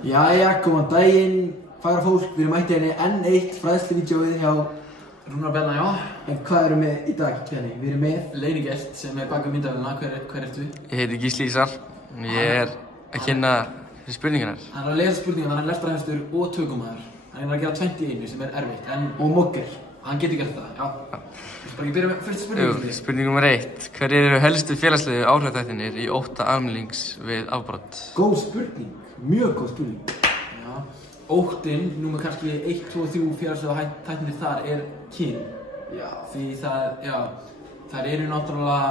Jæja, góðan daginn, fagra fólk, við erum mætti henni enn eitt fræðsluvídeóið hjá Rúnar Benna, já. En hvað erum við í dag, Kenny? Við erum með Leinigest sem bak við myndavélina. Hver ertu? Ég heiti Gísli Ísar. Ég að kynna spurningarnar. Hann að lesa spurningarnar, hann lestrarhestur og tökumaður. Hann að gera 20 í einu sem erfitt, en... Og mogger. Hann getur gert það, já. Við bara ekki byrja með fyrstu spurningu. Spurning nr. 1. Hverjir eru helstu félagslegu áhrifþættirnir í 8 almennings við afbrot? Góð spurning, mjög góð spurning. Já. Óttinn, númer kannski 1, 2 og 3 félagslegu þættirnir þar er kyn. Já. Því þær eru náttúrulega,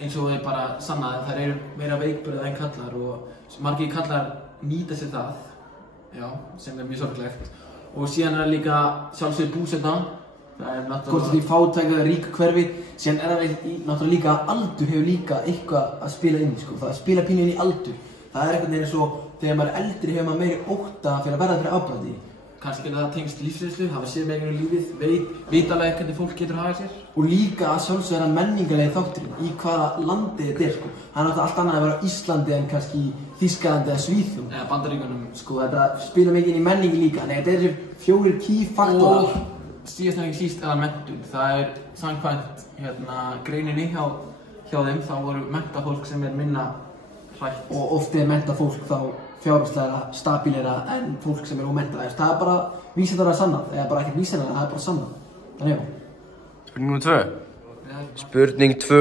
eins og þeir bara sannaði, þær eru meira veikburða en kallar og margir kallar nýta sér það, já, sem er mjög sorglegt. Og síðan er það líka sjálfsögð búseta. Það er náttúrulega... Hvort því fátæk eða ríka hverfi, síðan er það náttúrulega líka að aldur hefur líka eitthvað að spila inn í, sko. Það spila pínu inn í aldur. Það er einhvern veginn eins og þegar maður er eldri hefur maður meiri ótta fyrir að verða fyrir afbroti. Kannski getur það tengst lífsreynslu, hafa séð meira í lífið, vita alveg hvernig fólk getur að hafa sér. Og líka að sjálfsögða menningarlegi þátturinn í hvaða landi þetta er, sko. Það er náttúrulega allt annað að vera á Íslandi en kannski Þýskalandi eða Svíþjóð. Eða Bandaríkjunum. Sko, þetta spila mikið inn í menningi líka, en þetta er þessi 4 key faktorar. Og síðast en ekki síst eða menntun. Það er samkvæmt greininni hjá þeim, þá voru menntað fólk sem er minna hrætt. Og oft er menntað fólk þá fjárhagslega stabílera en fólk sem er ómenntað. Það er bara vísindalega sannað, eða bara ekkert vísindalega, það er bara sannað. Þannig já. Spurning nr. 2. Spurning 2.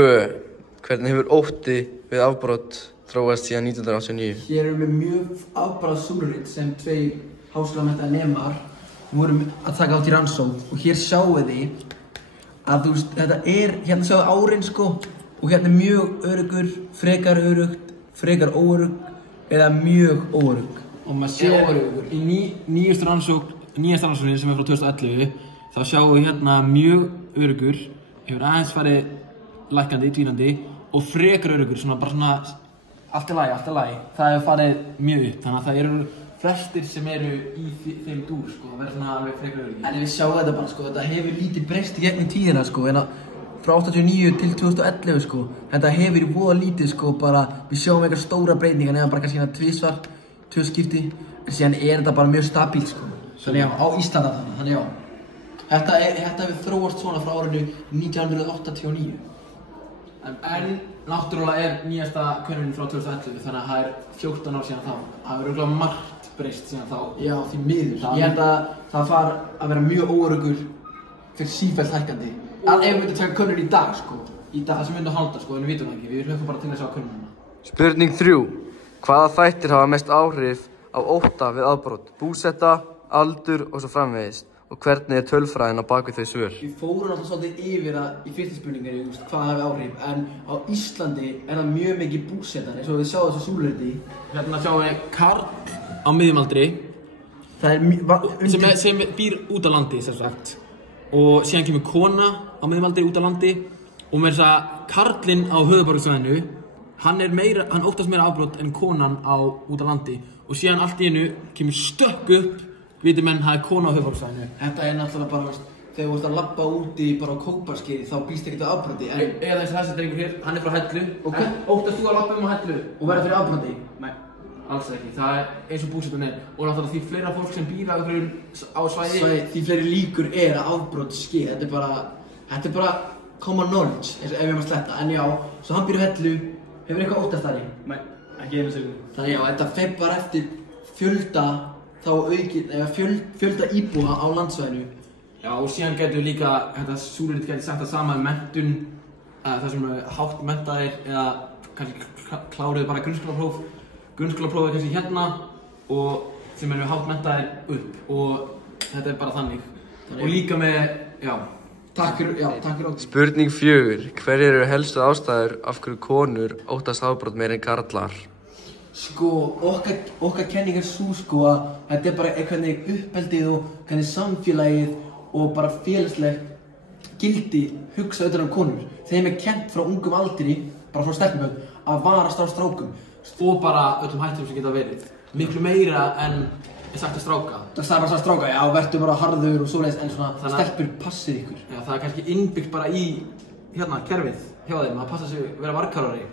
Hvernig hefur ótti við afbrot þróast síðan 1989? Hér erum við mjög afbragð súrrit sem 2 háskólamenntaðir nemar vorum að taka átt í rannsókn og hér sjáu þið að þú veist, þetta er, hérna sjáu árin sko og hérna er mjög öruggur, frekar örugt, frekar óörugg eða mjög óörugg. Og maður sér í nýjasta rannsóknin sem er frá 2011 þá sjáum við hérna mjög öruggur, hefur aðeins farið lækkandi, dvínandi og frekar öruggur, svona bara svona allt í lagi, það hefur farið mjög upp, þannig að það eru flestir sem eru í þeim dúr, sko, það verður svona alveg frekar öruggi. En við sjáum þetta bara, sko, þetta hefur lítið breyst í gegnum tíðina, sko, en frá 89 til 2011, sko, þetta hefur í voða lítið, sko, bara, við sjáum eitthvað stóra breytingar, nefnum bara kannski hérna 2 skipti, en síðan er þetta bara mjög stabílt, sko. Þannig já, á Íslanda þannig já. Þetta hefur þróast svona frá árinu 1989. En náttúrulega er nýjasta könnunin frá 2011, þannig að það er 14 ár síðan þá. Það hefur örugglega margt breyst síðan þá. Já, því miður. Ég held að það far að vera mjög óöruggur fyrir sífellt hækkandi. Ef við myndum taka könnun í dag, sko. Í dag. Það sem við myndum halda, sko, en við vitum það ekki. Við hlökkum bara til að sjá könnunina. Spurning 3. Hvaða þættir hafa mest áhrif á ótta við afbrot? Búseta, aldur og svo framvegis? Og hvernig er tölfræðin á bak við þau svör? Við fórum alltaf svolítið yfir það í fyrstu spurninginni, hvað hafi áhrif, en á Íslandi er það mjög mikið búsetar, eins og við sjáum þessu súluriti. Hérna sjáum við karl á miðjumaldri sem býr út á landi, sem sagt. Og síðan kemur kona á miðjumaldri út á landi og með þess að karlinn á höfuðborgarsvæðinu, hann óttast meira afbrot en konan út á landi. Og síðan allt í einu kemur stökk upp, viti menn, það er kona á höfuðborgarsvæðinu. Þetta er náttúrulega bara, þegar þú ert að labba úti bara á Kóparskeiði, þá býst ekkert á afbroti. Eða þessi drengur hér, hann er frá Hellu. Óttast þú að labba á Hellu? Og verða fyrir afbroti? Nei, alls ekki. Það er eins og búsetun er. Og náttúrulega því fleira fólk sem býr á svæði. Því fleiri líkur er að afbrot skeið. Þetta er bara common knowledge, ef við erum að sletta. En já, svo hann býr á Hellu, hefur eitthvað óttast þar í? Nei, ekki einu sinni. Þannig já, þetta fer bara eftir fjölda íbúa á landsvæðinu. Já, og síðan getur líka, þetta súlurit getur sagt það sama menntun, það sem eru hátt menntaðir eða kannski kláruðu bara grunnskólapróf. Grunnskólapróf er kannski hérna og sem eru hátt menntaðir upp og þetta er bara þannig. Og líka með, já. Takk fyrir okkur. Spurning 4. Hverjir eru helstu ástæður af hverju konur óttast afbrot meira en karlar? Sko, okkar kenning er svo sko að þetta er bara hvernig uppeldið og hvernig samfélagið og bara félagsleg gildi hugsa utan konur. Þeim er kennt frá ungum aldri, bara frá stelpuböld, að varast á strákum. Og bara öllum hættum sem geta verið. Miklu meira en er sagt að stráka. Það er bara að stráka, já, verður bara harður og svoleiðis, en svona stelpur passið ykkur. Já, það er kannski innbyggt bara í, kerfið hjá þeim, að passa sig að vera varkarari.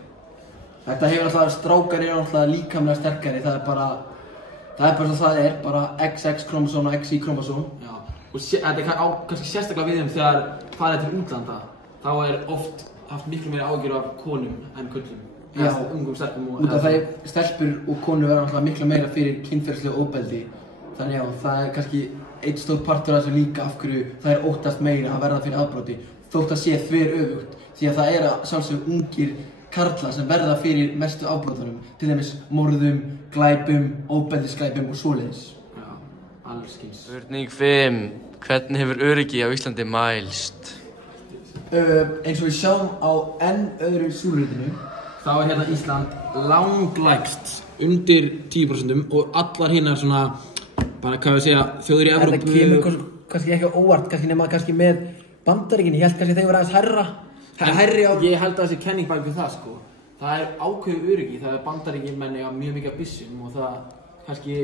Þetta hefur alltaf, strákar eru alltaf líkamlega sterkari, það er bara Það bara svo það bara XX-kromosóm og XY-kromosóm. Já, og þetta kannski sérstaklega við þegar farið til útlanda. Þá oft haft miklu meiri áhyggjur af konum en körlum. Já, ungum stelpum og... Út af það stelpur og konur verða náttúrulega miklu meira fyrir kynferðislegu ofbeldi. Þannig já, það kannski einn stór partur af þessu líka af hverju það óttast meira að verða fyrir afbroti. Þótt að sé þveröfugt, því að það að sjálfsögðu ungir karlar sem verða fyrir mestu afbrotunum, til dæmis morðum, glæpum, ofbeldisglæpum og svoleiðis. Já, alls kyns. Spurning 5. Hvernig hefur öryggi á Íslandi mælst? Eins og við sjáum á enn öðru súluritinu, þá hérna Ísland langlægst, undir 10% og allar hinnar svona, bara hvað við segja, þjóðir í Evrópu... Þetta kemur kannski ekki óvart, kannski nema kannski með Bandaríkin, ég held kannski þeir voru aðeins hærri á... Ég held að þessi kenning bak við það sko. Það ákveðið öryggi, það Bandaríkjamenn eiga mjög mikið af byssum og það kannski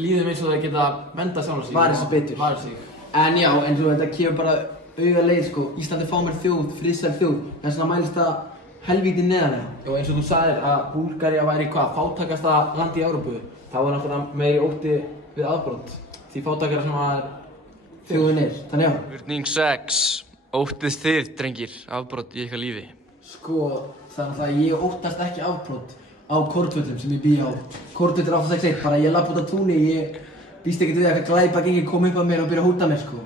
líður eins og það geta vendað sjálf sig. Varið sig betur. Varið sig. En já, eins og þetta kemur bara auga leið sko, Íslandi fámenn þjóð, friðsæl þjóð, þess vegna mælist það helvíti neðarlega. Og eins og þú sagðir að Búlgaría væri fátækasta land í Evrópu, þá náttúrulega meiri ótti við afbrot. Því fátækara sem þjóðin þannig já. Spurning 6. Óttist þið, drengir, afbrot í ykkar lífi? Sko, þannig að ég óttast ekki afbrot á Kornvöllum sem ég bý á. Kornvöllur 861, bara ég lapp út á túnni, ég býst ekkert við að glæpagengi kom upp að mér og byrja að hóta mér sko.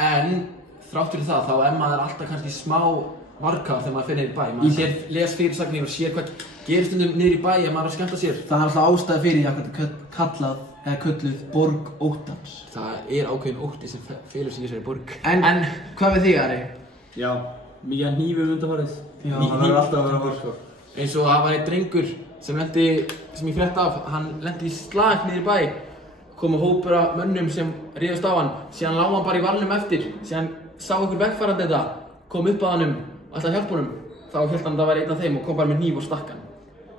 En þrátt fyrir það, þá maður alltaf kannski smá varkár þegar maður fer niður í bæ. Maður les fyrirsagnir og sér hvað gerist niður í bæ ef maður að skemmta sér. Það alltaf ástæða fyrir því að kallað eða kölluð borg óttans. Það ákveðin ótti sem felur sig í þessari borg. En hvað við þig, Ari? Já, mikið hnífum undanfarið. Já, það verður alltaf að vera borg sko. Eins og það var einn drengur sem ég frétt af, hann lenti í slag niður í bæ. Komu hópur af mönnum sem ríðast á hann, síðan lá hann bara í valnum eftir, síðan sá einhver vegfarandi þetta, kom upp að honum, alltaf hjálpa honum. Þá hélt hann að það væri einn af þeim og kom bara með hníf og stakk hann.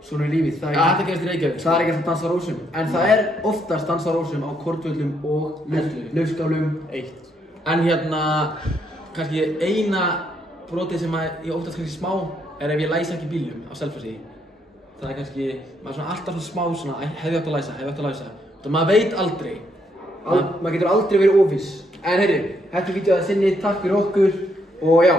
Svona lífið, þetta gerist í Reykjavík. Það ekki að dansa á rósum. En það oftast dansa á rósum á Kornvöllum og Laufskálum 1. En kannski eina brotið sem ég óttast kannski smá ef ég læsi ekki bílnum á Selfossi. Það kannski, maður svona alltaf svona smá hefði átt að læsa. Það maður veit aldrei. Maður getur aldrei verið óviss. En heyrðu, þetta er vídeóið að sinni, takk fyrir okkur og já.